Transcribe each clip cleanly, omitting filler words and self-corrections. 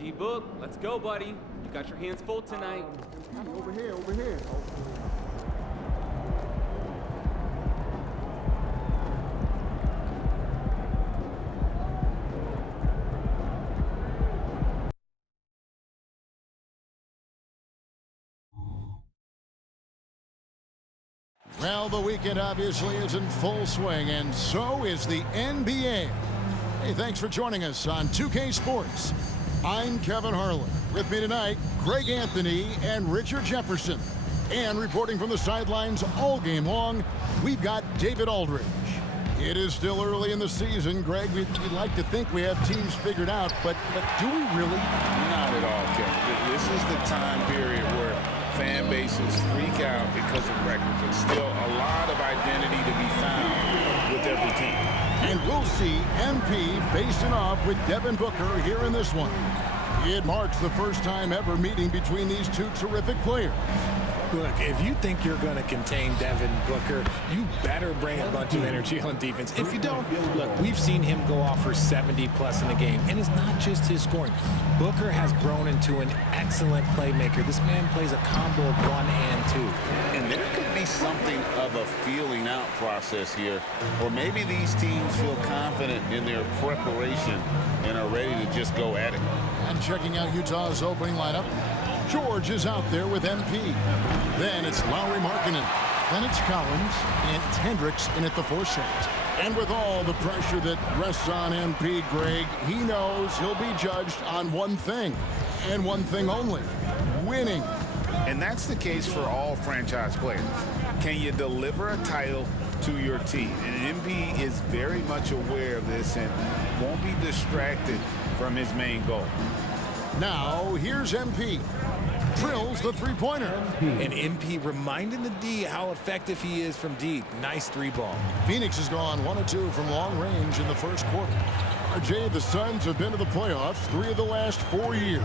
D-Book, let's go, buddy. You got your hands full tonight. Over here, over here. Well, the weekend obviously is in full swing, and so is the NBA. Hey, thanks for joining us on 2K Sports. I'm Kevin Harlan. With me tonight, Greg Anthony and Richard Jefferson. And reporting from the sidelines all game long, we've got David Aldridge. It is still early in the season, Greg. We'd like to think we have teams figured out, but do we really? Not at all, Kevin. This is the time period where fan bases freak out because of records. There's still a lot of identity to be found with every team. And we'll see MP facing off with Devin Booker here in this one. It marks the first time ever meeting between these two terrific players. Look, if you think you're going to contain Devin Booker, you better bring a bunch of energy on defense. If you don't, look, we've seen him go off for 70-plus in a game, and it's not just his scoring. Booker has grown into an excellent playmaker. This man plays a combo of 1 and 2. And there could be something of a feeling out process here, or maybe these teams feel confident in their preparation and are ready to just go at it. And checking out Utah's opening lineup, George is out there with MP. Then it's Lowry Markkanen. Then it's Collins, and it's Hendricks in at the 4 slot. And with all the pressure that rests on MP, Greg, he knows he'll be judged on one thing, and one thing only: winning. And that's the case for all franchise players. Can you deliver a title to your team? And MP is very much aware of this and won't be distracted from his main goal. Now, here's MP. Drills the three-pointer. And MP reminding the D how effective he is from deep. Nice 3-ball. Phoenix has gone 1 of 2 from long range in the first quarter. RJ, the Suns have been to the playoffs 3 of the last 4 years.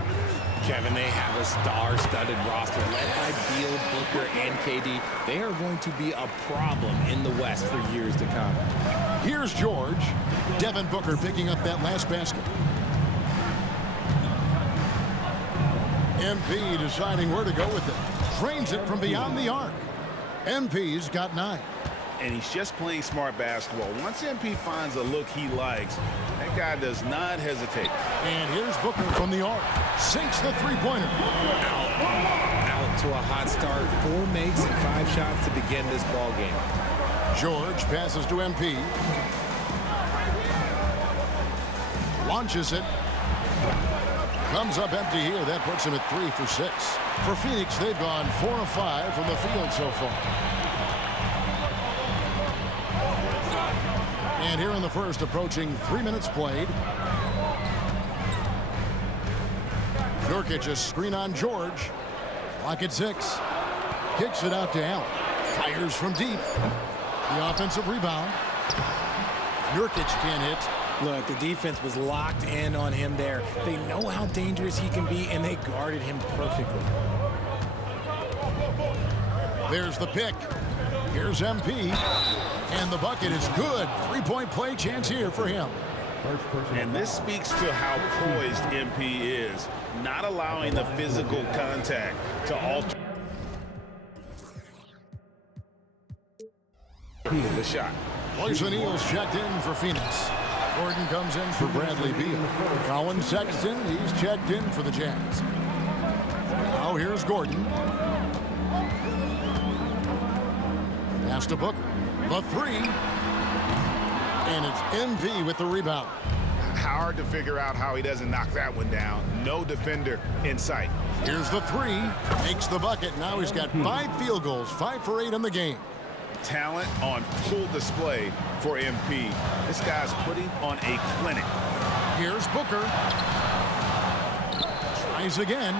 Kevin, they have a star-studded roster led by Beal, Booker, and KD. They are going to be a problem in the West for years to come. Here's George. Devin Booker picking up that last basket. MP deciding where to go with it. Drains it from beyond the arc. MP's got 9. And he's just playing smart basketball. Once MP finds a look he likes, that guy does not hesitate. And here's Booker from the arc. Sinks the three-pointer. Out to a hot start. 4 makes and 5 shots to begin this ball game. George passes to MP. Launches it. Comes up empty here. That puts him at 3 for 6. For Phoenix, they've gone 4 of 5 from the field so far. And here in the first, approaching 3 minutes played. Nurkic a screen on George. Clock at 6. Kicks it out to Allen. Fires from deep. The offensive rebound. Nurkic can't hit. Look, the defense was locked in on him there. They know how dangerous he can be, and they guarded him perfectly. There's the pick. Here's MP. And the bucket is good. 3-point play chance here for him. And this speaks to how poised MP is, not allowing the physical contact to alter the shot. Poison Eels checked in for Phoenix. Gordon comes in for Bradley Beal. Colin Sexton, he's checked in for the Jazz. Now here's Gordon. Pass to Booker. The 3. And it's MP with the rebound. Hard to figure out how he doesn't knock that one down. No defender in sight. Here's the 3. Makes the bucket. Now he's got 5 field goals. 5 for 8 in the game. Talent on full display for MP. This guy's putting on a clinic. Here's Booker. Tries again.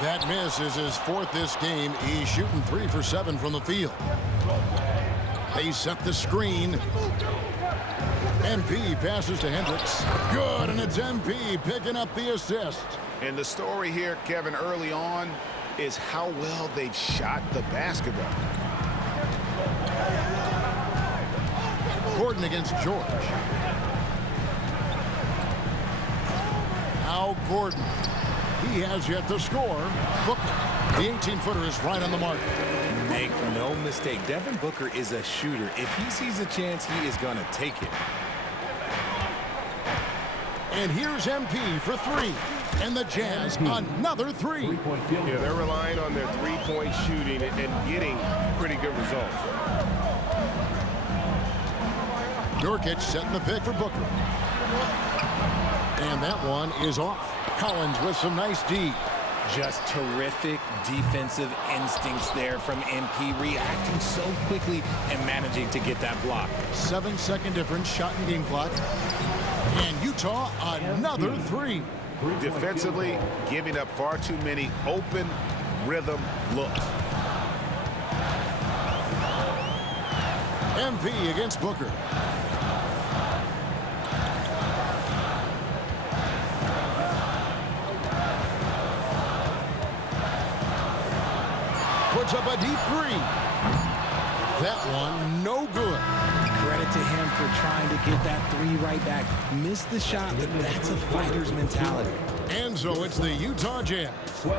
That miss is his 4th this game. He's shooting 3 for 7 from the field. They set the screen. MP passes to Hendricks. Good, and it's MP picking up the assist. And the story here, Kevin, early on is how well they've shot the basketball. Gordon against George. Now Now Gordon. He has yet to score. Booker, the 18-footer, is right on the mark. Make no mistake, Devin Booker is a shooter. If he sees a chance, he is going to take it. And here's MP for three. And the Jazz, another three. Yeah, they're relying on their three-point shooting and getting pretty good results. Nurkic setting the pick for Booker. And that one is off. Collins with some nice D. Just terrific defensive instincts there from MP, reacting so quickly and managing to get that block. 7-second difference, shot and game clock. And Utah, another three. Defensively, giving up far too many open rhythm looks. MP against Booker. Puts up a deep three. That one, no good. Credit to him for trying to get that three right back. Missed the shot, but that's a fighter's mentality. And so it's the Utah Jazz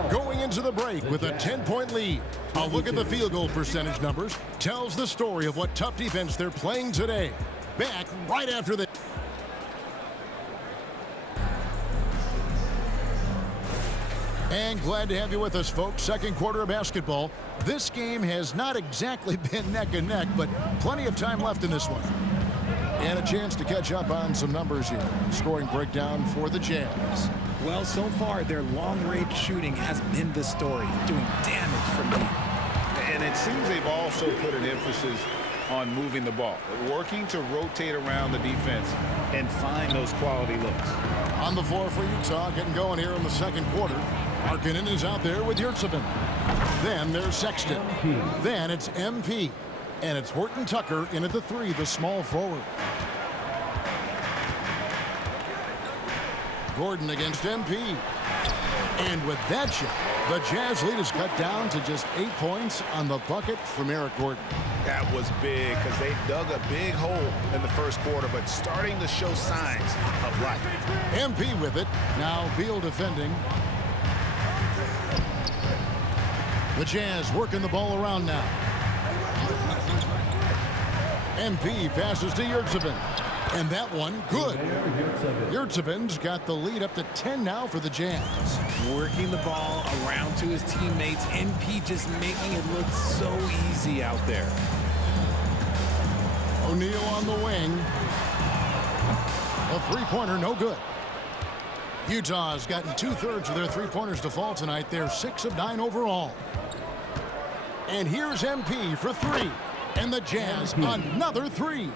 going into the break with a 10-point lead. A look at the field goal percentage numbers tells the story of what tough defense they're playing today. Back right after this. And glad to have you with us, folks. Second quarter of basketball. This game has not exactly been neck and neck, but plenty of time left in this one. And a chance to catch up on some numbers here. Scoring breakdown for the Jazz. Well, so far, their long-range shooting has been the story, doing damage from deep. And it seems they've also put an emphasis on moving the ball, working to rotate around the defense and find those quality looks. On the floor for Utah, getting going here in the second quarter. Markkanen is out there with Yurtseven. Then there's Sexton. Then it's MP. And it's Horton Tucker in at the three, the small forward. Gordon against MP. And with that shot, the Jazz lead is cut down to just 8 points on the bucket from Eric Gordon. That was big because they dug a big hole in the first quarter, but starting to show signs of life. MP with it. Now Beal defending. The Jazz working the ball around now. MP passes to Yurtseven. And that one, good. Yurtseven's got the lead up to 10 now for the Jazz. Working the ball around to his teammates. MP just making it look so easy out there. O'Neal on the wing. A three-pointer, no good. Utah's gotten 2/3 of their three-pointers to fall tonight. They're 6 of 9 overall. And here's MP for three. And the Jazz, another three.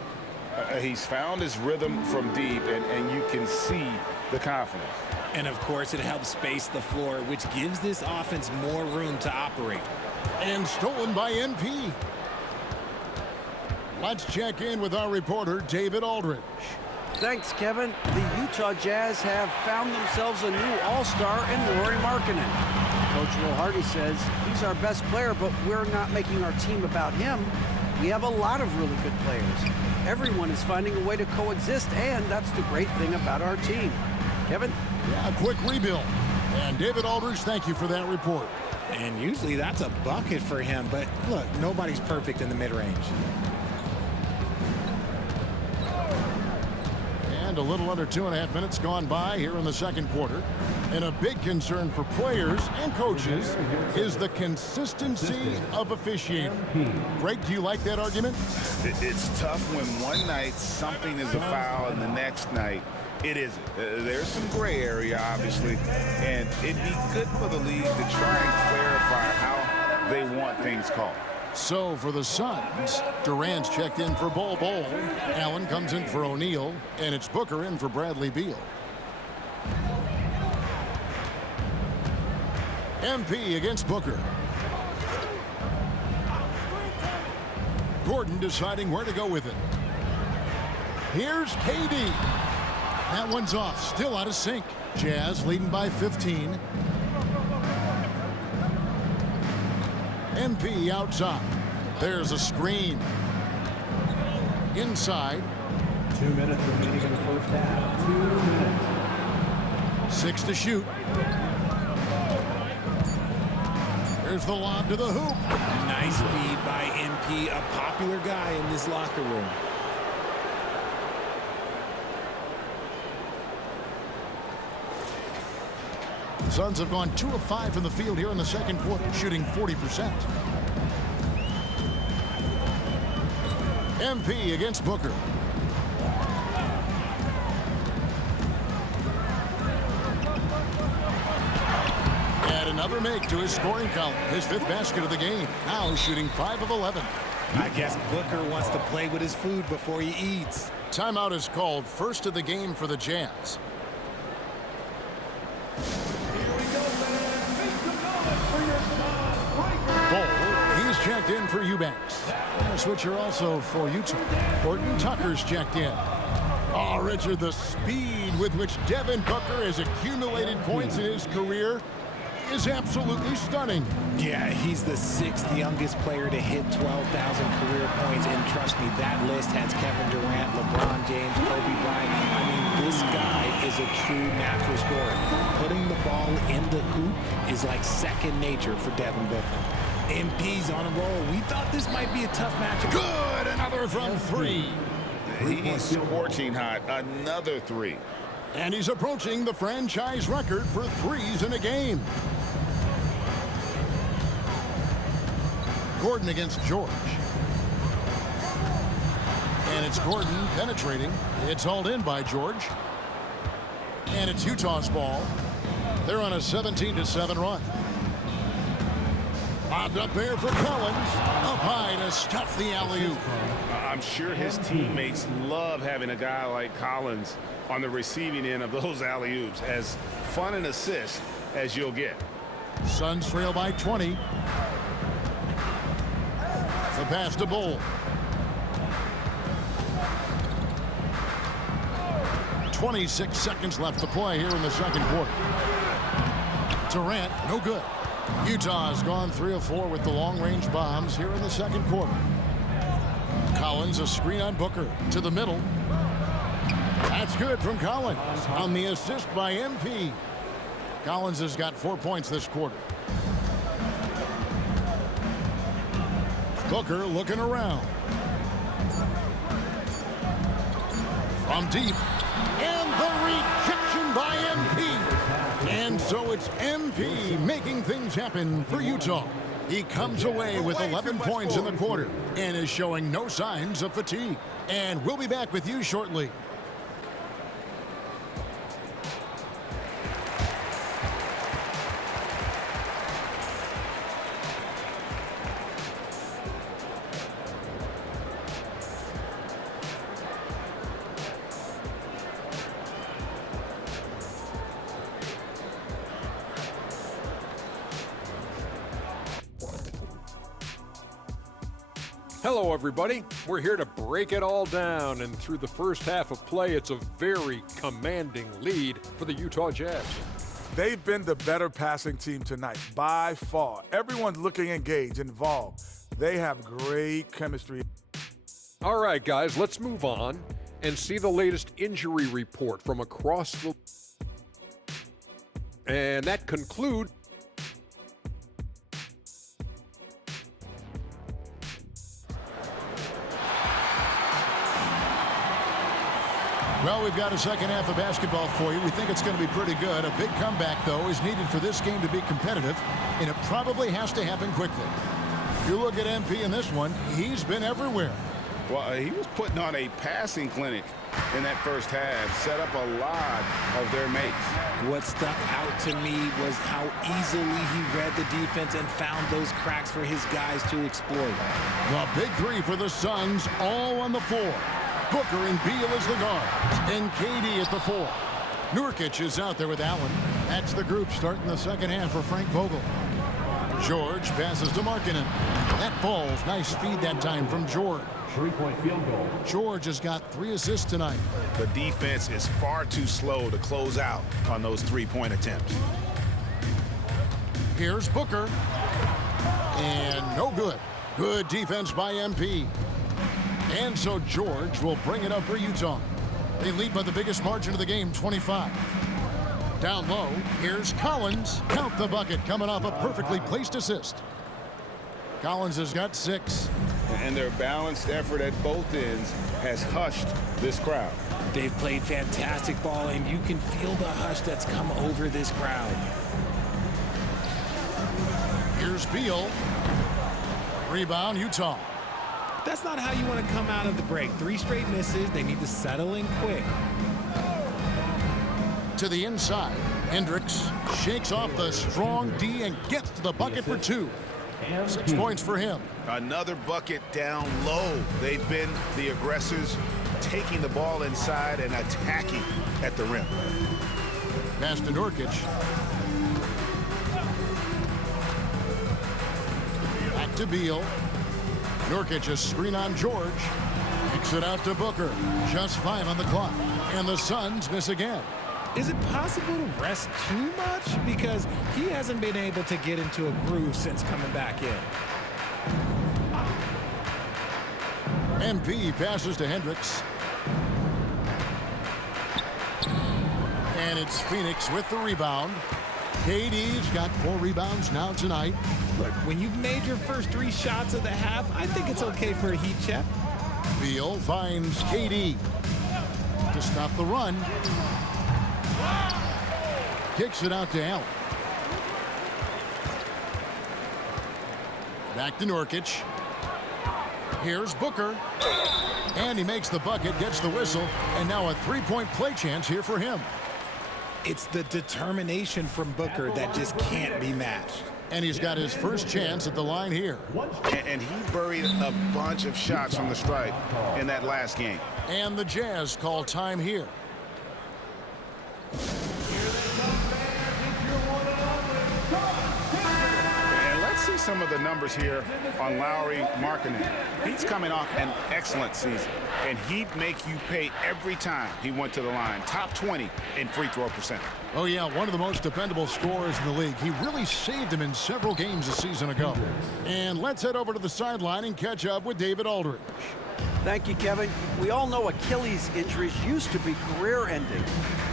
He's found his rhythm from deep, and you can see the confidence. And, of course, it helps space the floor, which gives this offense more room to operate. And stolen by MP. Let's check in with our reporter, David Aldridge. Thanks, Kevin. The Utah Jazz have found themselves a new all-star in Lauri Markkanen. Coach Will Hardy says he's our best player, but we're not making our team about him. We have a lot of really good players. Everyone is finding a way to coexist, and that's the great thing about our team. Kevin? Yeah, a quick rebuild. And David Aldridge, thank you for that report. And usually that's a bucket for him, but look, nobody's perfect in the mid-range. And a little under 2.5 minutes gone by here in the second quarter. And a big concern for players and coaches is the consistency of officiating. Greg, do you like that argument? It's tough when one night something is a foul and the next night it isn't. There's some gray area, obviously, and it'd be good for the league to try and clarify how they want things called. So for the Suns, Durant's checked in for Bol Bol. Allen comes in for O'Neal, and it's Booker in for Bradley Beal. MP against Booker. Gordon deciding where to go with it. Here's KD. That one's off, still out of sync. Jazz leading by 15. MP outside. There's a screen. Inside. 2 minutes remaining in the first half. 2 minutes. 6 to shoot. Here's the lob to the hoop. Nice feed by MP, a popular guy in this locker room. The Suns have gone 2 of 5 from the field here in the second quarter, shooting 40%. MP against Booker. And another make to his scoring column. His 5th basket of the game. Now shooting 5 of 11. I guess Booker wants to play with his food before he eats. Timeout is called, first of the game for the Jazz. He's checked in for Eubanks. And a switcher also for Utah. Horton Tucker's checked in. Oh, Richard, the speed with which Devin Booker has accumulated points in his career is absolutely stunning. Yeah, he's the 6th youngest player to hit 12,000 career points. And trust me, that list has Kevin Durant, LeBron James, Kobe Bryant. I mean, this guy is a true natural scorer. Putting the ball in the hoop is like second nature for Devin Booker. MP's on a roll. We thought this might be a tough matchup. Good, another from 3. He's scorching hot. Another 3. And he's approaching the franchise record for 3s in a game. Gordon against George. And it's Gordon penetrating. It's hauled in by George. And it's Utah's ball. They're on a 17-7 run. Lobbed up there for Collins. Up high to stuff the alley-oop. I'm sure his teammates love having a guy like Collins on the receiving end of those alley-oops. As fun an assist as you'll get. Suns trail by 20. The pass to Bull. 26 seconds left to play here in the second quarter. Durant, no good. Utah's gone 3 of 4 with the long-range bombs here in the second quarter. Collins, a screen on Booker to the middle. That's good from Collins on the assist by MP. Collins has got 4 points this quarter. Booker looking around. From deep. And the rejection by MP. And so it's MP making things happen for Utah. He comes away with 11 points in the quarter and is showing no signs of fatigue. And we'll be back with you shortly. Hello, everybody. We're here to break it all down, and through the first half of play, it's a very commanding lead for the Utah Jazz. They've been the better passing team tonight, by far. Everyone's looking engaged, involved. They have great chemistry. All right, guys, let's move on and see the latest injury report from across the... And that concludes... Well, we've got a second half of basketball for you. We think it's going to be pretty good. A big comeback, though, is needed for this game to be competitive, and it probably has to happen quickly. If you look at MP in this one, he's been everywhere. Well, he was putting on a passing clinic in that first half, set up a lot of their mates. What stuck out to me was how easily he read the defense and found those cracks for his guys to exploit. The big 3 for the Suns, all on the floor. Booker and Beal as the guards, and KD at the 4. Nurkic is out there with Allen. That's the group starting the second half for Frank Vogel. George passes to Markkanen. That ball's nice feed that time from George. 3-point field goal. George has got 3 assists tonight. The defense is far too slow to close out on those 3-point attempts. Here's Booker. And no good. Good defense by MP. And so George will bring it up for Utah. They lead by the biggest margin of the game, 25. Down low, here's Collins. Count the bucket, coming off a perfectly placed assist. Collins has got 6. And their balanced effort at both ends has hushed this crowd. They've played fantastic ball, and you can feel the hush that's come over this crowd. Here's Beal. Rebound, Utah. That's not how you want to come out of the break. 3 straight misses. They need to settle in quick. To the inside, Hendricks shakes off the strong D and gets to the bucket for 2. 6 points for him. Another bucket down low. They've been the aggressors, taking the ball inside and attacking at the rim. Pass to Nurkic. Back to Beal. Nurkic a screen on George. Kicks it out to Booker. Just 5 on the clock. And the Suns miss again. Is it possible to rest too much? Because he hasn't been able to get into a groove since coming back in. MP passes to Hendricks. And it's Phoenix with the rebound. KD's got 4 rebounds now tonight. Look, when you've made your first 3 shots of the half, I think it's okay for a heat check. Beal finds KD to stop the run. Kicks it out to Allen. Back to Nurkic. Here's Booker. And he makes the bucket, gets the whistle, and now a 3-point play chance here for him. It's the determination from Booker that just can't be matched. And he's got his first chance at the line here. And he buried a bunch of shots from the stripe in that last game. And the Jazz call time here. And let's see some of the numbers here on Lauri Markkanen. He's coming off an excellent season, and he'd make you pay every time he went to the line. Top 20 in free throw percentage. Oh, yeah, one of the most dependable scorers in the league. He really saved him in several games a season ago. And let's head over to the sideline and catch up with David Aldridge. Thank you, Kevin. We all know Achilles injuries used to be career-ending.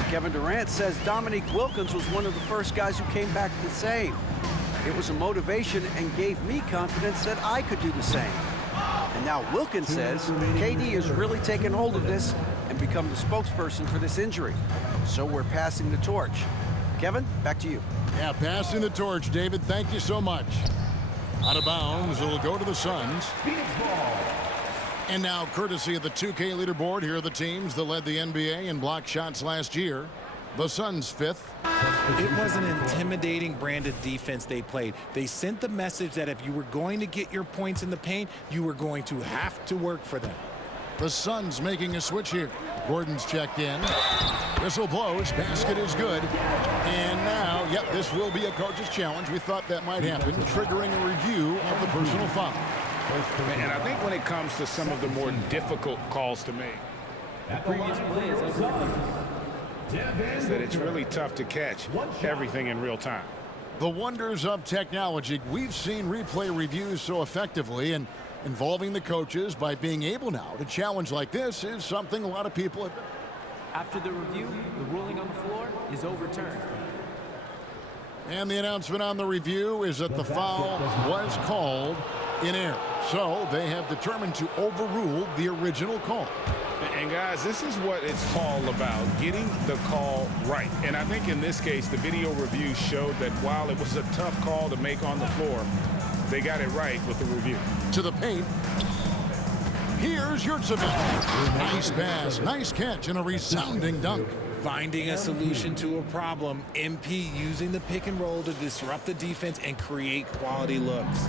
Kevin Durant says Dominique Wilkins was one of the first guys who came back the same. It was a motivation and gave me confidence that I could do the same. And now Wilkins says KD has really taken hold of this and become the spokesperson for this injury. So we're passing the torch. Kevin, back to you. Yeah, passing the torch, David. Thank you so much. Out of bounds, it'll go to the Suns. And now, courtesy of the 2K leaderboard, here are the teams that led the NBA in block shots last year. The Suns 5th. It was an intimidating brand of defense they played. They sent the message that if you were going to get your points in the paint, you were going to have to work for them. The Suns making a switch here. Gordon's checked in. Whistle blows. Basket is good. And now, yep, this will be a coach's challenge. We thought that might happen, triggering a review of the personal foul. And I think when it comes to some of the more difficult calls to make, is that it's really tough to catch everything in real time. The wonders of technology. We've seen replay reviews so effectively, and involving the coaches by being able now to challenge like this is something a lot of people have. After the review, the ruling on the floor is overturned. And the announcement on the review is that the foul was called in error. So they have determined to overrule the original call. And guys, this is what it's all about, getting the call right. And I think in this case, the video review showed that while it was a tough call to make on the floor, they got it right with the review. To the paint. Here's Yurtseven. Nice pass, nice catch, and a resounding dunk. Finding a solution to a problem, MP using the pick and roll to disrupt the defense and create quality looks.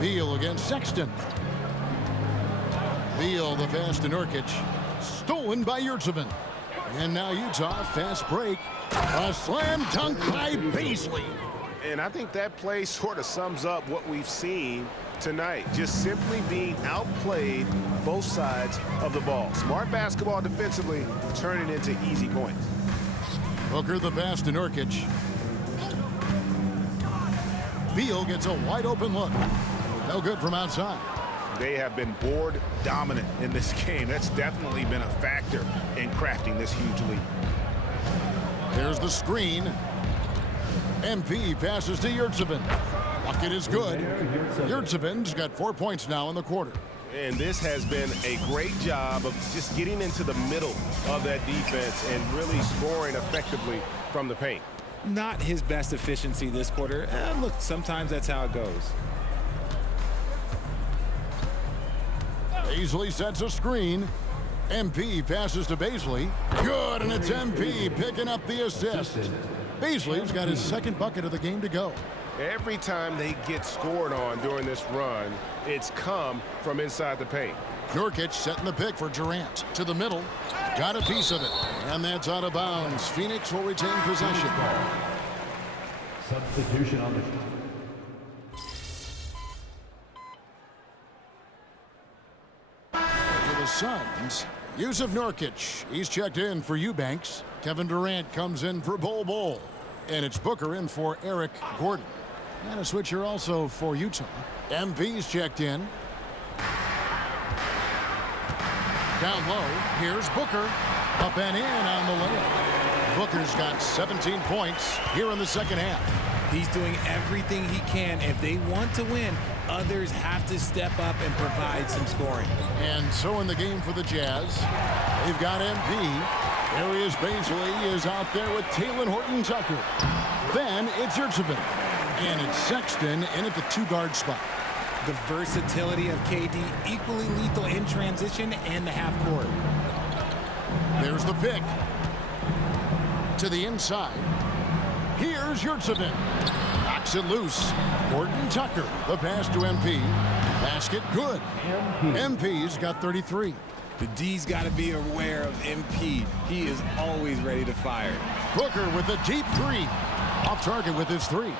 Beal against Sexton. Beal the pass to Nurkic. Stolen by Yurtseven. And now Utah, fast break. A slam dunk by Beasley. And I think that play sort of sums up what we've seen tonight. Just simply being outplayed both sides of the ball. Smart basketball defensively, turning into easy points. Booker the pass to Nurkic. Beal gets a wide open look. No good from outside. They have been board dominant in this game. That's definitely been a factor in crafting this huge lead. There's the screen. MP passes to Yurtseven. Bucket is good. Yurtseven's got 4 points now in the quarter. And this has been a great job of just getting into the middle of that defense and really scoring effectively from the paint. Not his best efficiency this quarter. Look, sometimes that's how it goes. Baisley sets a screen. MP passes to Baisley. Good, and it's MP picking up the assist. Baisley's got his second bucket of the game to go. Every time they get scored on during this run, it's come from inside the paint. Nurkic setting the pick for Durant. To the middle. Got a piece of it. And that's out of bounds. Phoenix will retain possession. Substitution on the For the Suns, Yusuf Nurkic. He's checked in for Eubanks. Kevin Durant comes in for Bol. And it's Booker in for Eric Gordon. And a switcher also for Utah. MP's checked in. Down low, here's Booker. Up and in on the layup. Booker's got 17 points here in the second half. He's doing everything he can. If they want to win, others have to step up and provide some scoring. And so in the game for the Jazz, they've got MP. Darius Baisley is out there with Talen Horton-Tucker. Then it's Yurtseven. And it's Sexton in at the two-guard spot. The versatility of KD, equally lethal in transition and the half court. There's the pick. To the inside. Here's Yurtseven. Knocks it loose. Horton-Tucker. The pass to MP. Basket good. MP's got 33. The D's got to be aware of MP. He is always ready to fire. Booker with a deep three. Off target with his three.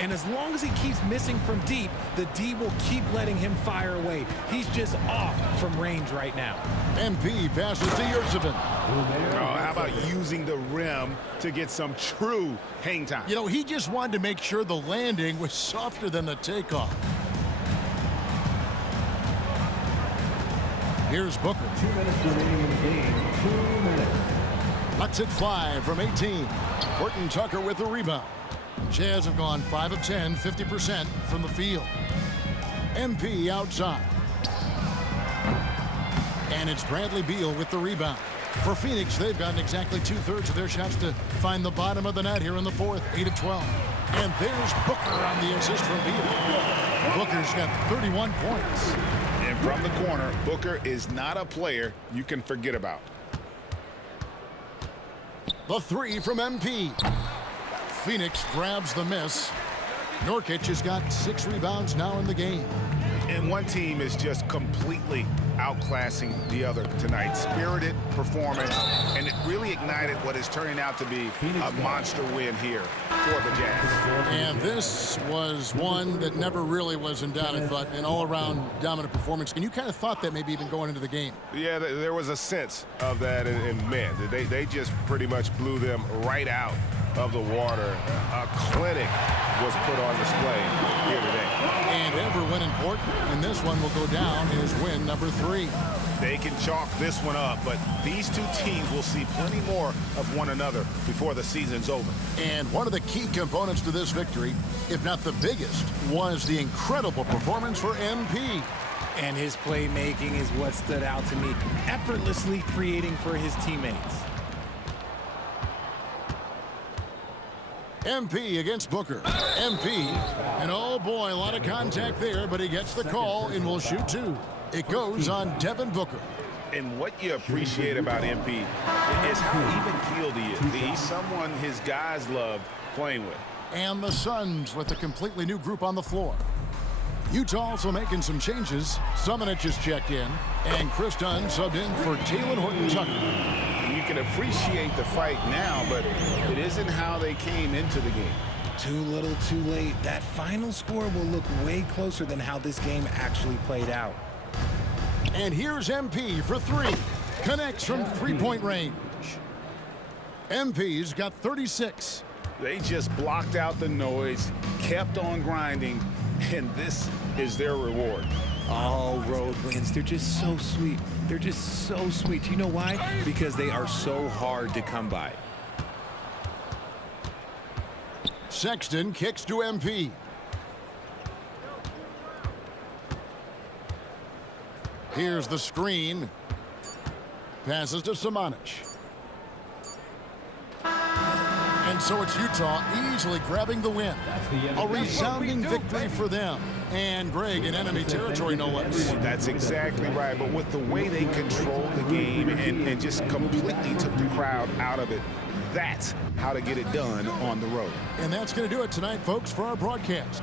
And as long as he keeps missing from deep, the D will keep letting him fire away. He's just off from range right now. MP passes to Yurtseven. How about using the rim to get some true hang time? You know, he just wanted to make sure the landing was softer than the takeoff. Here's Booker. 2 minutes remaining in the game. 2 minutes. Lets it fly from 18. Horton-Tucker with the rebound. Jazz have gone 5 of 10, 50% from the field. MP outside. And it's Bradley Beal with the rebound. For Phoenix, they've gotten exactly 2/3 of their shots to find the bottom of the net here in the fourth, 8 of 12. And there's Booker on the assist from Beal. Booker's got 31 points. And from the corner, Booker is not a player you can forget about. The three from MP. Phoenix grabs the miss. Nurkic has got 6 rebounds now in the game. And one team is just completely outclassing the other tonight. Spirited performance, and it really ignited what is turning out to be a monster win here for the Jazz. And this was one that never really was in doubt, I thought, an all-around dominant performance. And you kind of thought that maybe even going into the game. Yeah, there was a sense of that, and man, they just pretty much blew them right out of the water. A clinic was put on display here today. And every win important, and this one will go down as win number 3. They can chalk this one up, but these two teams will see plenty more of one another before the season's over. And one of the key components to this victory, if not the biggest, was the incredible performance for MP. And his playmaking is what stood out to me, effortlessly creating for his teammates. MP against Booker. MP, and oh boy, a lot of contact there, but he gets the call and will shoot 2. It goes on Devin Booker. And what you appreciate about MP is how even-keeled he is. He's someone his guys love playing with. And the Suns with a completely new group on the floor. Utah also making some changes. Summonich is checked in, and Chris Dunn subbed in for Talen Horton-Tucker. You can appreciate the fight now, but it isn't how they came into the game. Too little, too late. That final score will look way closer than how this game actually played out. And here's MP for 3. Connects from 3-point range. MP's got 36. They just blocked out the noise, kept on grinding, and this is their reward. All road wins. They're just so sweet. They're just so sweet. You know why? Because they are so hard to come by. Sexton kicks to MP. Here's the screen. Passes to Samanic. And so it's Utah easily grabbing the win. A resounding victory for them. And Greg in enemy territory, no less. That's exactly right. But with the way they controlled the game and just completely took the crowd out of it, that's how to get it done on the road. And that's going to do it tonight, folks, for our broadcast.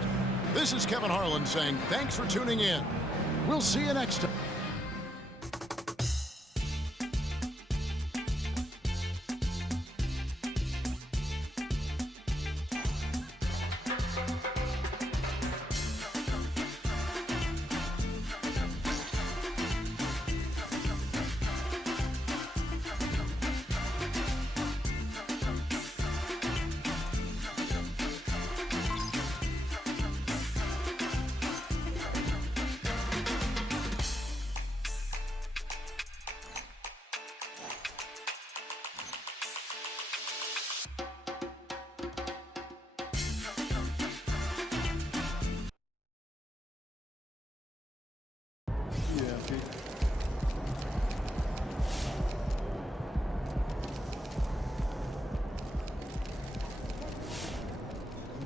This is Kevin Harlan saying thanks for tuning in. We'll see you next time.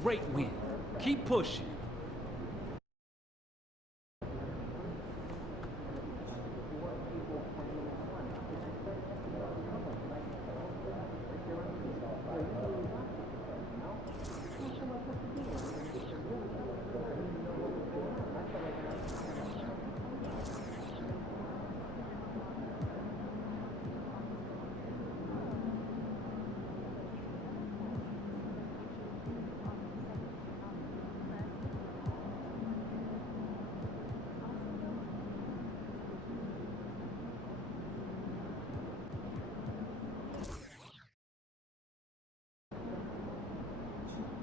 Great win. Keep pushing.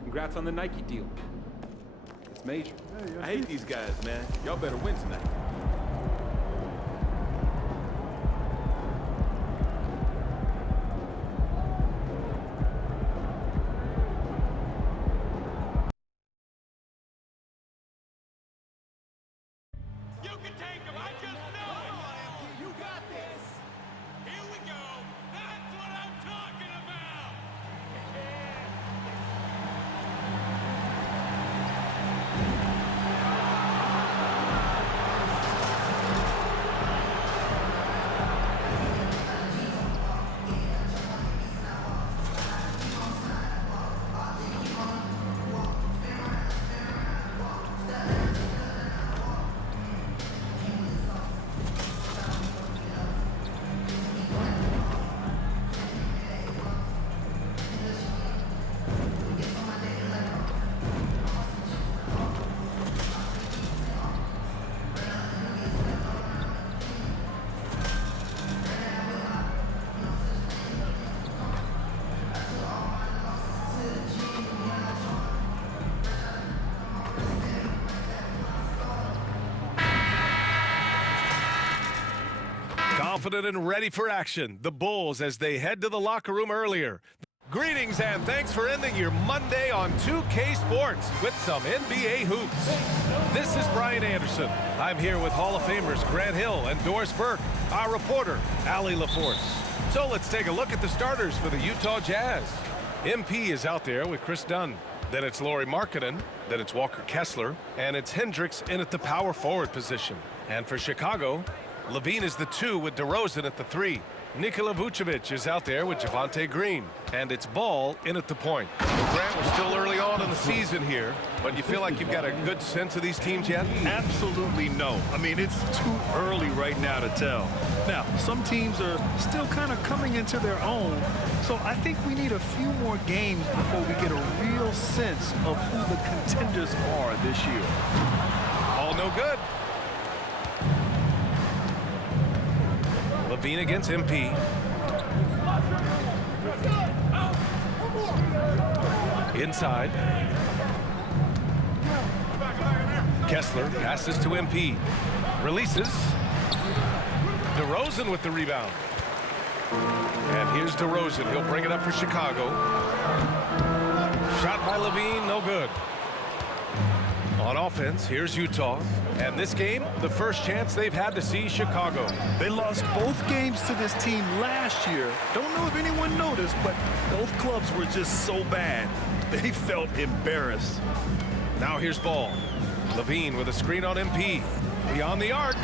Congrats on the Nike deal. It's major. I hate these guys, man. Y'all better win tonight. You can take him. I just know it. You got this. Here we go. That's what I'm talking about. Confident and ready for action, the Bulls as they head to the locker room earlier. Greetings and thanks for ending your Monday on 2K Sports with some NBA hoops. This is Brian Anderson. I'm here with Hall of Famers Grant Hill and Doris Burke, our reporter, Allie LaForce. So let's take a look at the starters for the Utah Jazz. MP is out there with Chris Dunn. Then it's Lauri Markkanen. Then it's Walker Kessler. And it's Hendricks in at the power forward position. And for Chicago, Levine is the 2 with DeRozan at the 3. Nikola Vucevic is out there with Javonte Green. And it's Ball in at the point. Grant, we're still early on in the season here, but you feel like you've got a good sense of these teams yet? Absolutely no. I mean, it's too early right now to tell. Now, some teams are still kind of coming into their own, so I think we need a few more games before we get a real sense of who the contenders are this year. All no good. Levine against MP. Inside. Kessler passes to MP. Releases. DeRozan with the rebound. And here's DeRozan. He'll bring it up for Chicago. Shot by Levine, no good. On offense, here's Utah. And this game, the first chance they've had to see Chicago. They lost both games to this team last year. Don't know if anyone noticed, but both clubs were just so bad. They felt embarrassed. Now here's Ball. Levine with a screen on MP. Beyond the arc.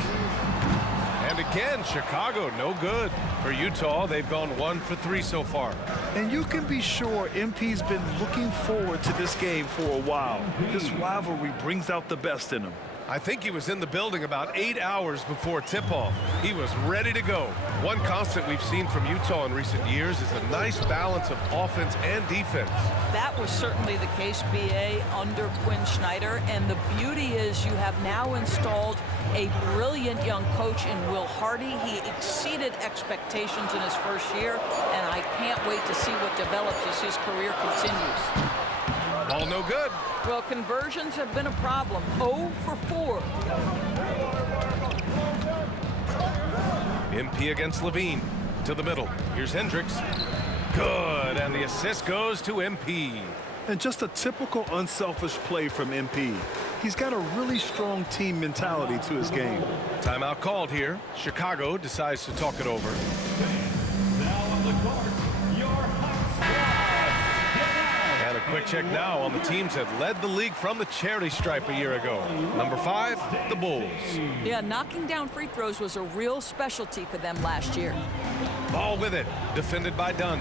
And again, Chicago, no good. For Utah, they've gone 1 for 3 so far. And you can be sure MP's been looking forward to this game for a while. This rivalry brings out the best in him. I think he was in the building about 8 hours before tip-off. He was ready to go. One constant we've seen from Utah in recent years is a nice balance of offense and defense. That was certainly the case, B.A., under Quinn Snyder. And the beauty is you have now installed a brilliant young coach in Will Hardy. He exceeded expectations in his first year, and I can't wait to see what develops as his career continues. Ball no good. Well, conversions have been a problem. 0 for 4. MP against Levine. To the middle. Here's Hendricks. Good. And the assist goes to MP. And just a typical unselfish play from MP. He's got a really strong team mentality to his game. Timeout called here. Chicago decides to talk it over. Now on the court, your hot squad. And a quick check now on the teams that led the league from the charity stripe a year ago. Number 5, the Bulls. Yeah, knocking down free throws was a real specialty for them last year. Ball with it. Defended by Dunn.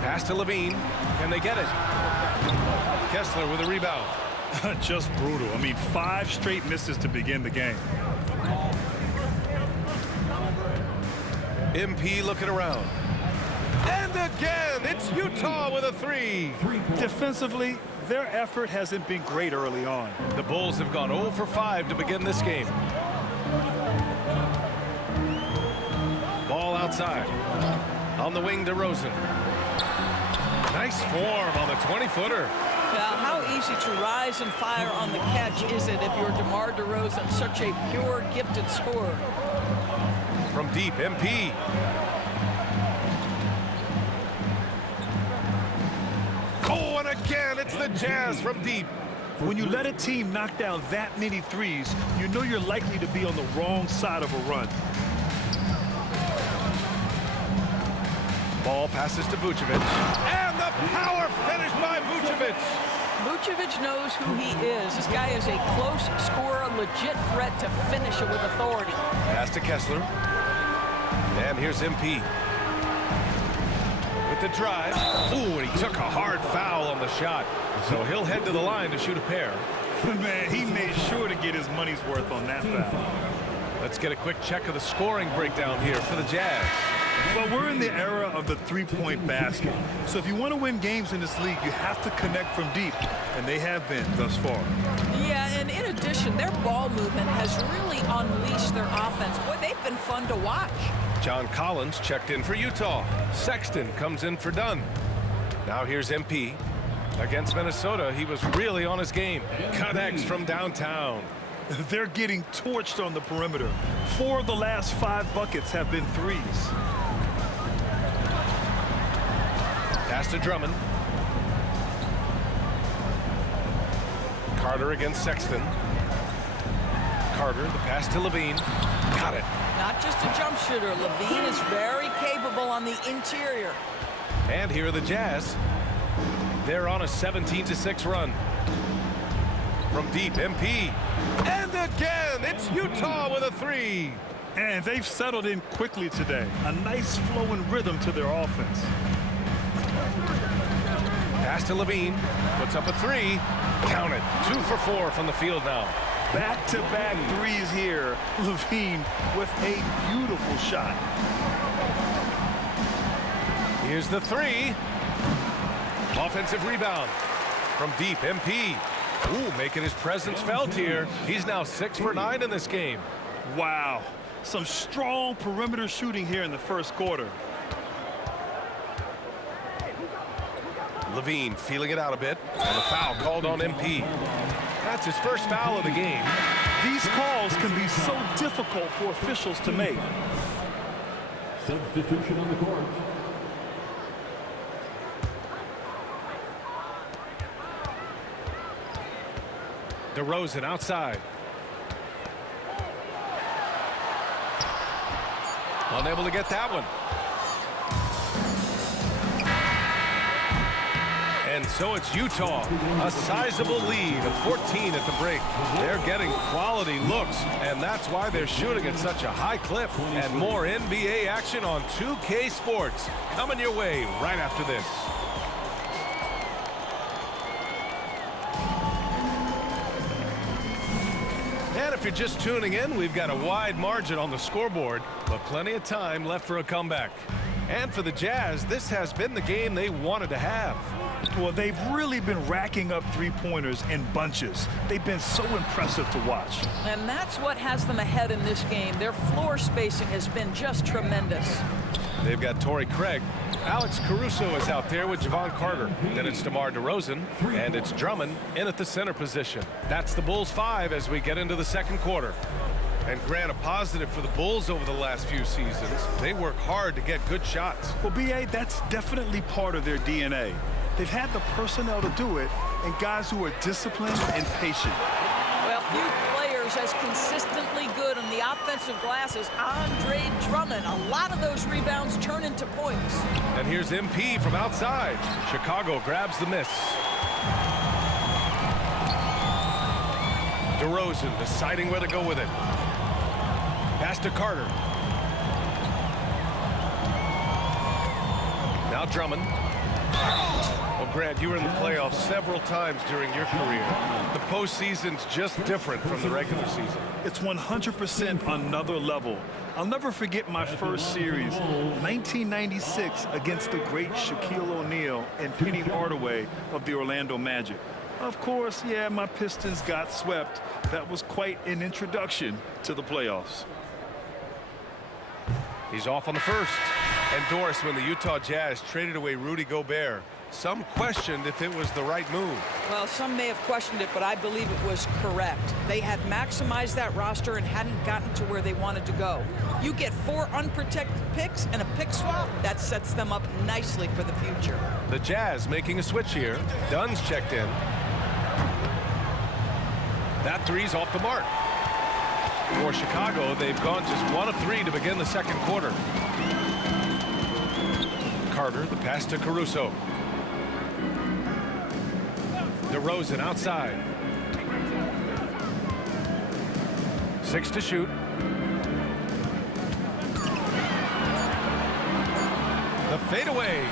Pass to Levine. Can they get it? Kessler with a rebound. Just brutal. I mean, 5 straight misses to begin the game. MP looking around. And again, it's Utah with a 3. Defensively, their effort hasn't been great early on. The Bulls have gone 0 for 5 to begin this game. Ball outside. On the wing, DeRozan. Nice form on the 20-footer. Now, how easy to rise and fire on the catch is it if you're DeMar DeRozan, such a pure, gifted scorer? From deep, MP. Oh, and again, it's the Jazz from deep. When you let a team knock down that many threes, you know you're likely to be on the wrong side of a run. Ball passes to Vucevic. And the power finish by Vucevic. Vucevic knows who he is. This guy is a close scorer, a legit threat to finish it with authority. Pass to Kessler. And here's MP. With the drive. Ooh, and he took a hard foul on the shot. So he'll head to the line to shoot a pair. Man, he made sure to get his money's worth on that foul. Let's get a quick check of the scoring breakdown here for the Jazz. Well, we're in the era of the three-point basket. So if you want to win games in this league, you have to connect from deep. And they have been thus far. Yeah, and in addition, their ball movement has really unleashed their offense. Boy, they've been fun to watch. John Collins checked in for Utah. Sexton comes in for Dunn. Now here's MP. Against Minnesota, he was really on his game. Connects from downtown. They're getting torched on the perimeter. 4 of the last 5 buckets have been threes. Pass to Drummond. Carter against Sexton. Carter, the pass to Levine. Got it. Not just a jump shooter. Levine is very capable on the interior. And here are the Jazz. They're on a 17-6 run. From deep, MP. And again, it's Utah with a 3. And they've settled in quickly today. A nice flowing rhythm to their offense. Pass to Levine. Puts up a 3. Count it. 2 for 4 from the field now. Back-to-back threes here. Levine with a beautiful shot. Here's the 3. Offensive rebound. From deep, MP. Ooh, making his presence felt here. He's now 6 for 9 in this game. Wow. Some strong perimeter shooting here in the first quarter. Levine feeling it out a bit. And a foul called on MP. That's his first foul of the game. These calls can be so difficult for officials to make. Substitution on the court. DeRozan outside. Unable to get that one. And so it's Utah, a sizable lead of 14 at the break. They're getting quality looks, and that's why they're shooting at such a high clip. And more NBA action on 2K Sports coming your way right after this. And if you're just tuning in, we've got a wide margin on the scoreboard, but plenty of time left for a comeback. And for the Jazz, this has been the game they wanted to have. Well, they've really been racking up three-pointers in bunches. They've been so impressive to watch. And that's what has them ahead in this game. Their floor spacing has been just tremendous. They've got Torrey Craig. Alex Caruso is out there with Javon Carter. Then it's DeMar DeRozan, and it's Drummond in at the center position. That's the Bulls 5 as we get into the second quarter. And Grant, a positive for the Bulls over the last few seasons. They work hard to get good shots. Well, B.A., that's definitely part of their DNA. They've had the personnel to do it, and guys who are disciplined and patient. Well, few players as consistently good on the offensive glass as Andre Drummond. A lot of those rebounds turn into points. And here's MP from outside. Chicago grabs the miss. DeRozan deciding where to go with it. Pass to Carter. Now Drummond. Well, Grant, you were in the playoffs several times during your career. The postseason's just different from the regular season. It's 100% another level. I'll never forget my first series, 1996, against the great Shaquille O'Neal and Penny Hardaway of the Orlando Magic. Of course, yeah, my Pistons got swept. That was quite an introduction to the playoffs. He's off on the first. And Doris, when the Utah Jazz traded away Rudy Gobert, some questioned if it was the right move. Well, some may have questioned it, but I believe it was correct. They had maximized that roster and hadn't gotten to where they wanted to go. You get 4 unprotected picks and a pick swap, that sets them up nicely for the future. The Jazz making a switch here. Dunn's checked in. That three's off the mark. For Chicago, they've gone just 1 of 3 to begin the second quarter. Carter, the pass to Caruso. DeRozan outside. 6 to shoot. The fadeaway.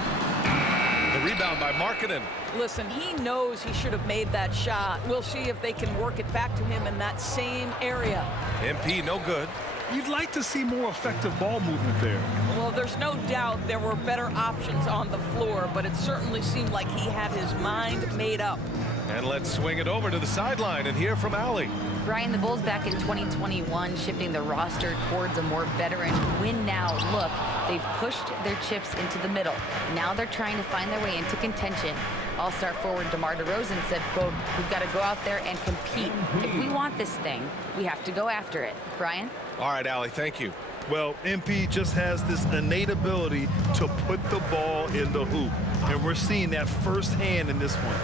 The rebound by Markkanen. Listen, he knows he should have made that shot. We'll see if they can work it back to him in that same area. MP no good. You'd like to see more effective ball movement there. Well, there's no doubt there were better options on the floor, but it certainly seemed like he had his mind made up. And let's swing it over to the sideline and hear from Allie. Brian, the Bulls back in 2021 shifting the roster towards a more veteran win-now look. They've pushed their chips into the middle. Now they're trying to find their way into contention. All-star forward DeMar DeRozan said, quote, "We've got to go out there and compete. If we want this thing, we have to go after it." Brian? All right, Allie, thank you. Well, MP just has this innate ability to put the ball in the hoop, and we're seeing that firsthand in this one.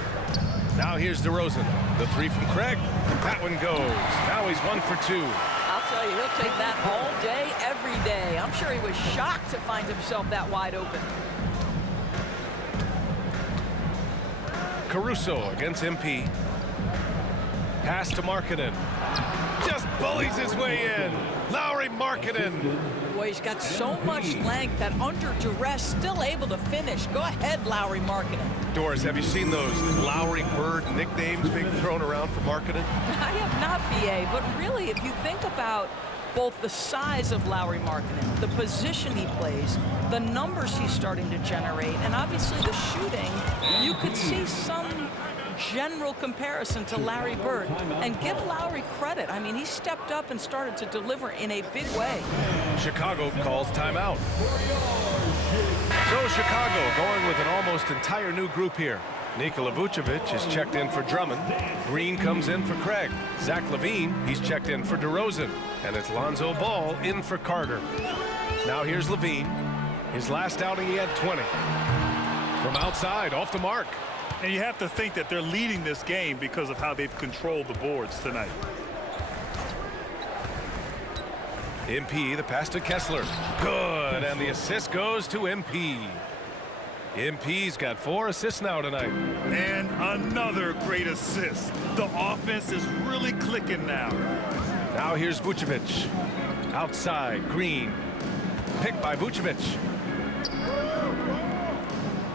Now here's DeRozan. The three from Craig. That one goes. Now he's 1 for 2. I'll tell you, he'll take that all day, every day. I'm sure he was shocked to find himself that wide open. Caruso against MP. Pass to Markkanen. Just bullies his way in. Lauri Markkanen. Boy, he's got so much length that under duress, still able to finish. Go ahead, Lauri Markkanen. Doris, have you seen those Lowry Bird nicknames being thrown around for Markkanen? I have not, BA, but really, if you think about both the size of Lauri Markkanen, the position he plays, the numbers he's starting to generate, and obviously the shooting, you could see some general comparison to Larry Bird. And give Lowry credit. I mean, he stepped up and started to deliver in a big way. Chicago calls timeout. So Chicago going with an almost entire new group here. Nikola Vucevic is checked in for Drummond. Green comes in for Craig. Zach LaVine, he's checked in for DeRozan. And it's Lonzo Ball in for Carter. Now here's LaVine. His last outing, he had 20. From outside, off the mark. And you have to think that they're leading this game because of how they've controlled the boards tonight. MP, the pass to Kessler. Good, and the assist goes to MP. MP's got 4 assists now tonight. And another great assist. The offense is really clicking now. Now here's Vucevic. Outside, Green. Picked by Vucevic.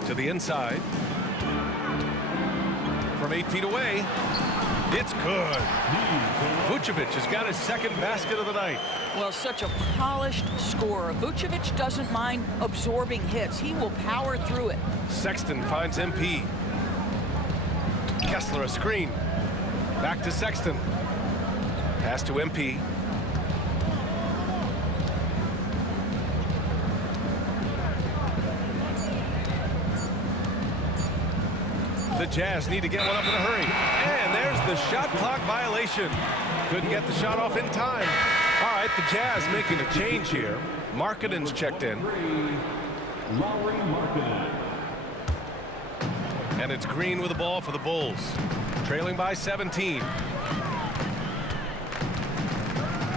To the inside. From 8 feet away. It's good. Vucevic has got his second basket of the night. Well, such a polished scorer. Vucevic doesn't mind absorbing hits. He will power through it. Sexton finds MP. Kessler a screen. Back to Sexton. Pass to MP. The Jazz need to get one up in a hurry. And there's the shot clock violation. Couldn't get the shot off in time. All right, the Jazz making a change here. Markkanen's checked in. And it's Green with the ball for the Bulls. Trailing by 17.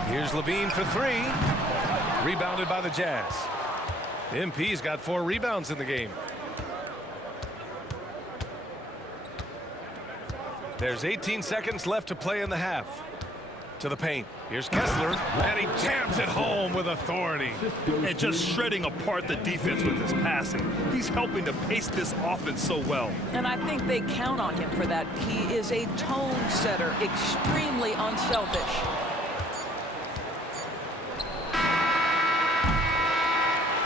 Here's LaVine for 3. Rebounded by the Jazz. MP's got 4 rebounds in the game. There's 18 seconds left to play in the half. To the paint. Here's Kessler, and he jams it home with authority. And just shredding apart the defense with his passing. He's helping to pace this offense so well. And I think they count on him for that. He is a tone setter, extremely unselfish.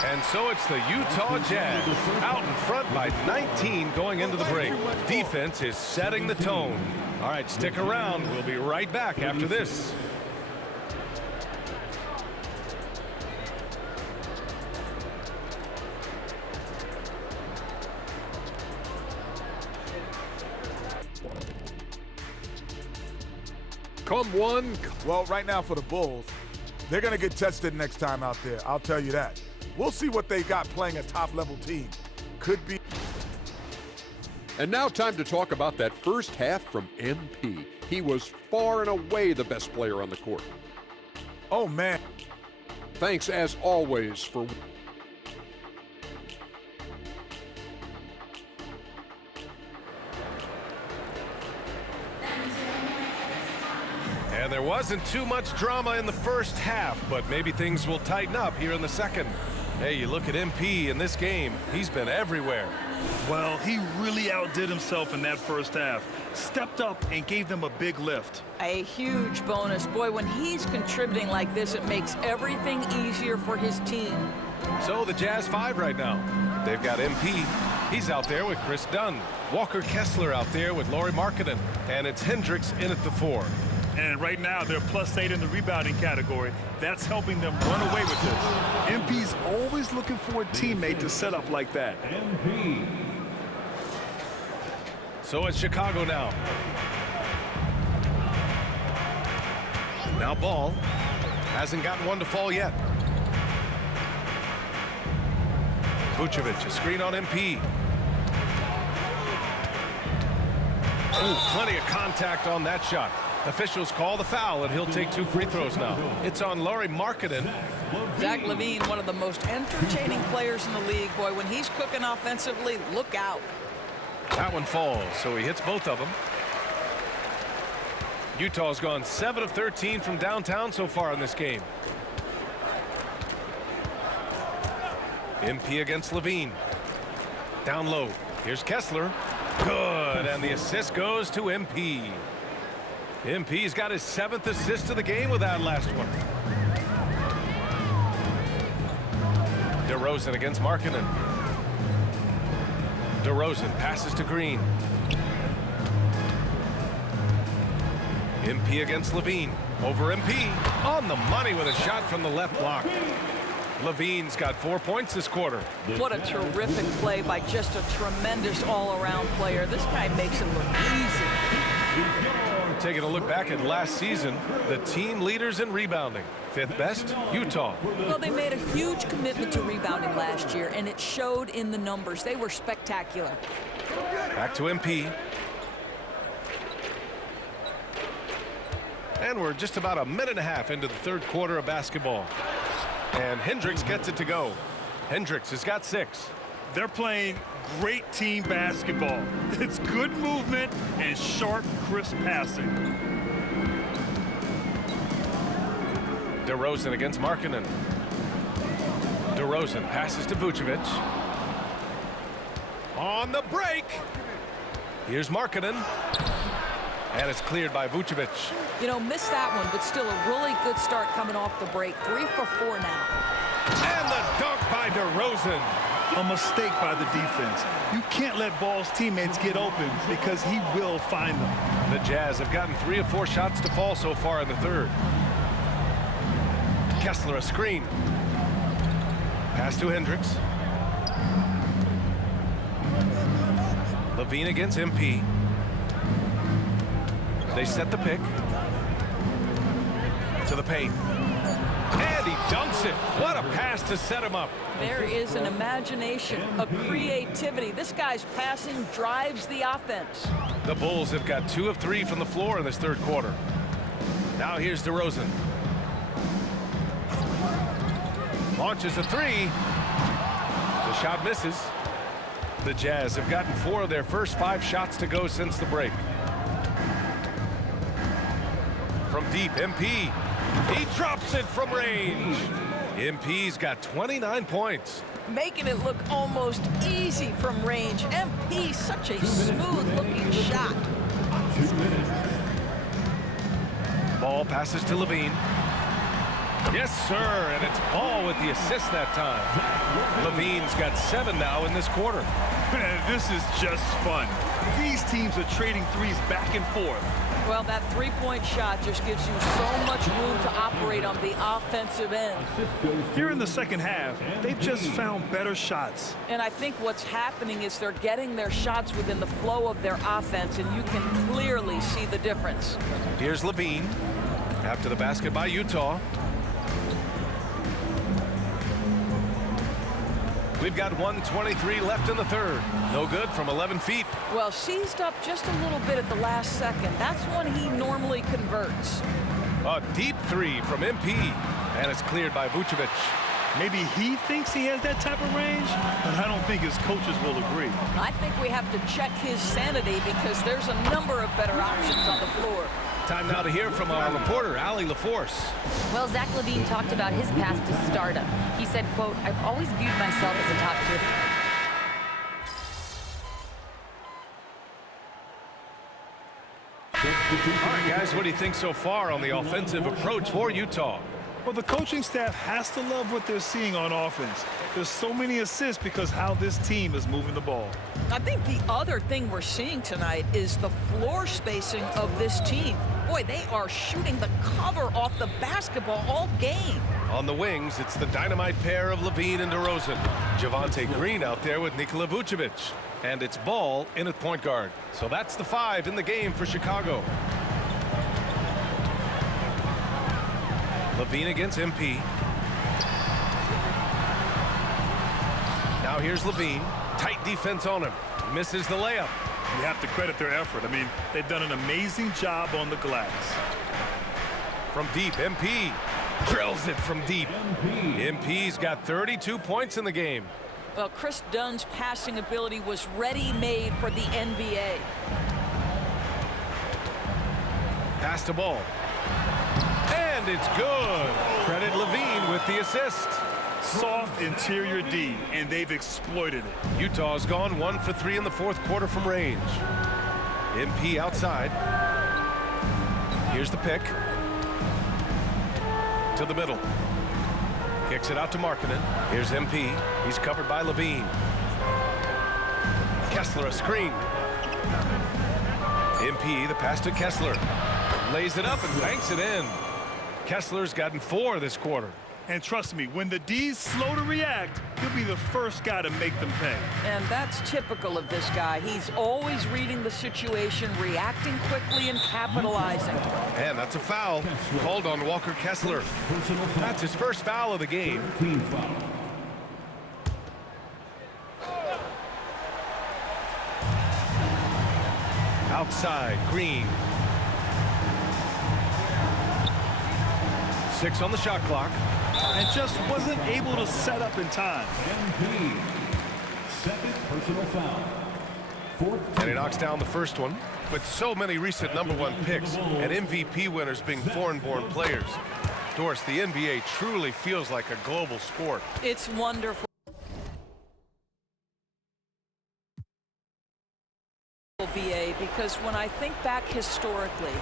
And so it's the Utah Jazz out in front by 19 going into the break. Defense is setting the tone. All right, stick around. We'll be right back after this. Come one. Well, right now for the Bulls, they're going to get tested next time out there. I'll tell you that. We'll see what they got playing a top-level team. Could be. And now time to talk about that first half from MP. He was far and away the best player on the court. Oh, man. Thanks, as always, for... And there wasn't too much drama in the first half, but maybe things will tighten up here in the second. Hey, you look at MP in this game, he's been everywhere. Well, he really outdid himself in that first half. Stepped up and gave them a big lift. A huge bonus. Boy, when he's contributing like this, it makes everything easier for his team. So the Jazz 5 right now. They've got MP. He's out there with Chris Dunn. Walker Kessler out there with Lauri Markkanen. And it's Hendricks in at the 4. And right now, they're +8 in the rebounding category. That's helping them run away with this. MP's always looking for a teammate to set up like that. MP. So it's Chicago now. Now Ball. Hasn't gotten one to fall yet. Vucevic, a screen on MP. Ooh, plenty of contact on that shot. Officials call the foul, and he'll take 2 free throws now. It's on Lauri Markkanen. Zach LaVine, one of the most entertaining players in the league. Boy, when he's cooking offensively, look out. That one falls, so he hits both of them. Utah's gone 7 of 13 from downtown so far in this game. MP against LaVine. Down low. Here's Kessler. Good, and the assist goes to MP. MP's got his 7th assist of the game with that last one. DeRozan against Markkanen. DeRozan passes to Green. MP against LaVine. Over MP. On the money with a shot from the left block. Levine's got 4 points this quarter. What a terrific play by just a tremendous all-around player. This guy makes it look easy. Taking a look back at last season, the team leaders in rebounding. 5th best, Utah. Well, they made a huge commitment to rebounding last year, and it showed in the numbers. They were spectacular. Back to MP. And we're just about a minute and a half into the 3rd quarter of basketball. And Hendricks gets it to go. Hendricks has got 6. They're playing great team basketball. It's good movement and sharp, crisp passing. DeRozan against Markkanen. DeRozan passes to Vucevic. On the break. Here's Markkanen. And it's cleared by Vucevic. You know, missed that one, but still a really good start coming off the break. 3 for 4 now. And the dunk by DeRozan. A mistake by the defense. You can't let Ball's teammates get open because he will find them. The Jazz have gotten 3 of 4 shots to fall so far in the 3rd. Kessler a screen. Pass to Hendricks. Levine against MP. They set the pick. To the paint. And he dunks it. What a pass to set him up. There is an imagination, a creativity. This guy's passing drives the offense. The Bulls have got 2 of 3 from the floor in this 3rd quarter. Now here's DeRozan. Launches a 3. The shot misses. The Jazz have gotten 4 of their first 5 shots to go since the break. From deep, MP. He drops it from range. MP's got 29 points. Making it look almost easy from range. MP, such a smooth-looking shot. Ball passes to Levine. Yes, sir, and it's Ball with the assist that time. Levine's got 7 now in this quarter. This is just fun. These teams are trading threes back and forth. Well, that 3-point shot just gives you so much room to operate on the offensive end. Here in the 2nd half, they've just found better shots. And I think what's happening is they're getting their shots within the flow of their offense, and you can clearly see the difference. Here's Levine after the basket by Utah. We've got 1:23 left in the 3rd. No good from 11 feet. Well, seized up just a little bit at the last second. That's when he normally converts. A deep 3 from MP, and it's cleared by Vucevic. Maybe he thinks he has that type of range, but I don't think his coaches will agree. I think we have to check his sanity because there's a number of better options on the floor. Time now to hear from our reporter, Allie LaForce. Well, Zach LaVine talked about his path to stardom. He said, quote, "I've always viewed myself as a top-tier." All right, guys, what do you think so far on the offensive approach for Utah? Well, the coaching staff has to love what they're seeing on offense. There's so many assists because how this team is moving the ball. I think the other thing we're seeing tonight is the floor spacing of this team. Boy, they are shooting the cover off the basketball all game. On the wings, it's the dynamite pair of Levine and DeRozan. Javonte Green out there with Nikola Vucevic. And it's Ball in at point guard. So that's the 5 in the game for Chicago. Levine against MP. Now here's Levine. Tight defense on him. Misses the layup. You have to credit their effort. I mean, they've done an amazing job on the glass. From deep, MP drills it from deep. MP's got 32 points in the game. Well, Chris Dunn's passing ability was ready-made for the NBA. Pass to Ball. And it's good. Credit Levine with the assist. Soft interior D, and they've exploited it. Utah's gone 1 for 3 in the 4th quarter from range. MP outside. Here's the pick. To the middle. Kicks it out to Markkanen. Here's MP. He's covered by Levine. Kessler a screen. MP, the pass to Kessler. Lays it up and banks it in. Kessler's gotten 4 this quarter. And trust me, when the D's slow to react, he'll be the first guy to make them pay. And that's typical of this guy. He's always reading the situation, reacting quickly, and capitalizing. And that's a foul called on Walker Kessler. That's his first foul of the game. Team foul. Outside, Green. 6 on the shot clock. And just wasn't able to set up in time. MP. Second personal foul. Fourth. And he knocks down the first one. With so many recent #1 picks and MVP winners being foreign-born players, Doris, the NBA truly feels like a global sport. It's wonderful. BA, because when I think back historically,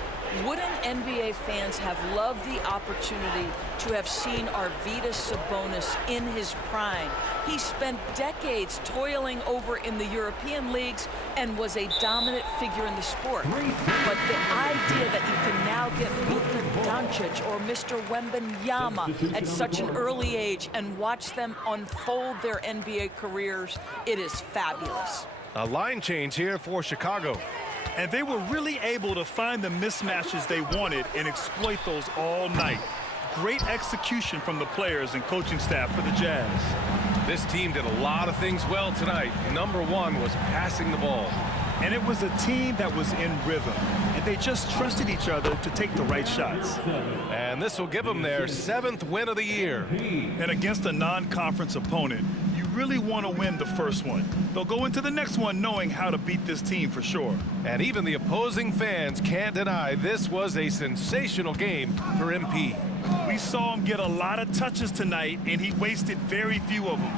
wouldn't NBA fans have loved the opportunity to have seen Arvydas Sabonis in his prime? He spent decades toiling over in the European leagues and was a dominant figure in the sport. But the idea that you can now get Luka Doncic or Mr. Wembanyama at such an early age and watch them unfold their NBA careers, it is fabulous. A line change here for Chicago. And they were really able to find the mismatches they wanted and exploit those all night. Great execution from the players and coaching staff for the Jazz. This team did a lot of things well tonight. #1 was passing the ball. And it was a team that was in rhythm. And they just trusted each other to take the right shots. And this will give them their 7th win of the year. And against a non-conference opponent, you really want to win the first one. They'll go into the next one knowing how to beat this team for sure. And even the opposing fans can't deny this was a sensational game for MP. We saw him get a lot of touches tonight, and he wasted very few of them.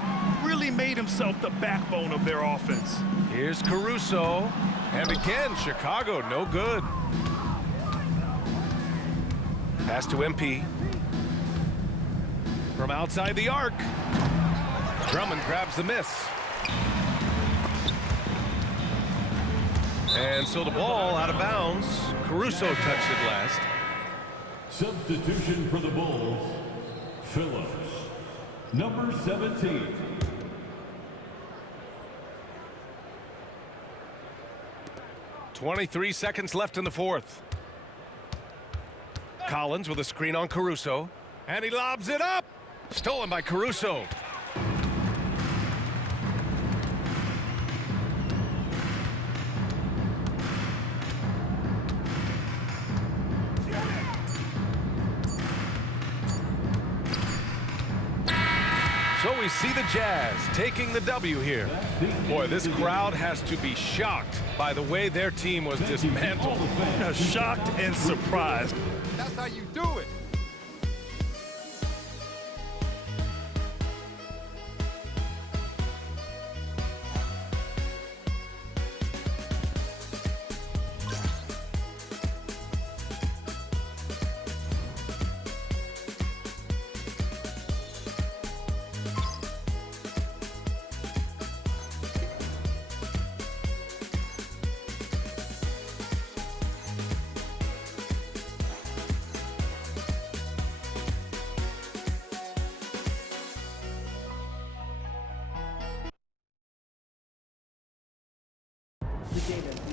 Really made himself the backbone of their offense. Here's Caruso. And again, Chicago, no good. Pass to MP. From outside the arc. Drummond grabs the miss. And so the ball out of bounds. Caruso touched it last. Substitution for the Bulls. Phillips. Number 17. .23 seconds left in the fourth. Collins with a screen on Caruso. And he lobs it up. Stolen by Caruso. So we see the Jazz taking the W here. Boy, this crowd has to be shocked by the way their team was dismantled. Shocked and surprised. That's how you do it. David.